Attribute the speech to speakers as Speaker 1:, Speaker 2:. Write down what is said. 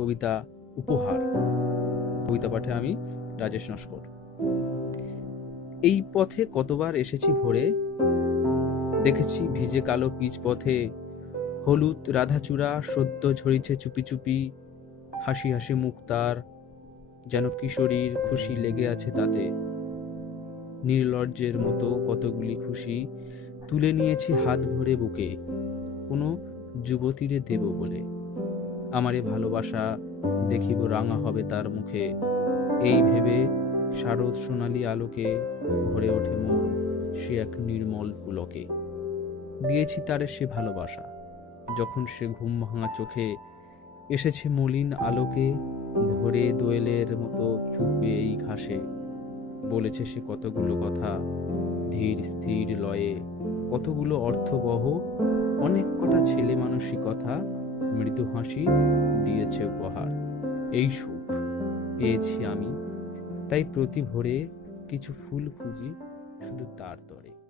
Speaker 1: কবিতা উপহার। কবিতা পাঠে আমি রাজেশ নস্কর। এই পথে কতবার এসেছি ভোরে? দেখেছি ভিজে কালো পিচ পথে, হলুদ রাধাচূড়া সদ্য ঝরিছে চুপি চুপি, হাসি হাসি মুখ তার, যেন কিশোরীর খুশি লেগে আছে তাতে। নির্লজ্জের মতো কতগুলি খুশি তুলে নিয়েছি হাত ভরে বুকে, কোনো যুবতীরে দেব বলে। আমারে ভালোবাসা দেখিব রাঙা হবে তার মুখে। এই ভেবে শারদ সোনালী আলোকে ভরে ওঠে মন সে এক নির্মল পুলকে। দিয়েছি তারে সে ভালোবাসা। যখন সে ঘুম ভাঙা চোখে এসেছে মলিন আলোকে, ভোরে দোয়েলের মতো চুপবে এই ঘাসে, বলেছে সে কতগুলো কথা ধীর স্থির লয়ে, কতগুলো অর্থবহ, অনেক কটা ছেলে মানুষই কথা মৃদু হাসি দিয়েছে উপহার। এই সুখ পেয়েছি আমি। তাই প্রতি ভোরে কিছু ফুল খুঁজি শুধু তার তরে।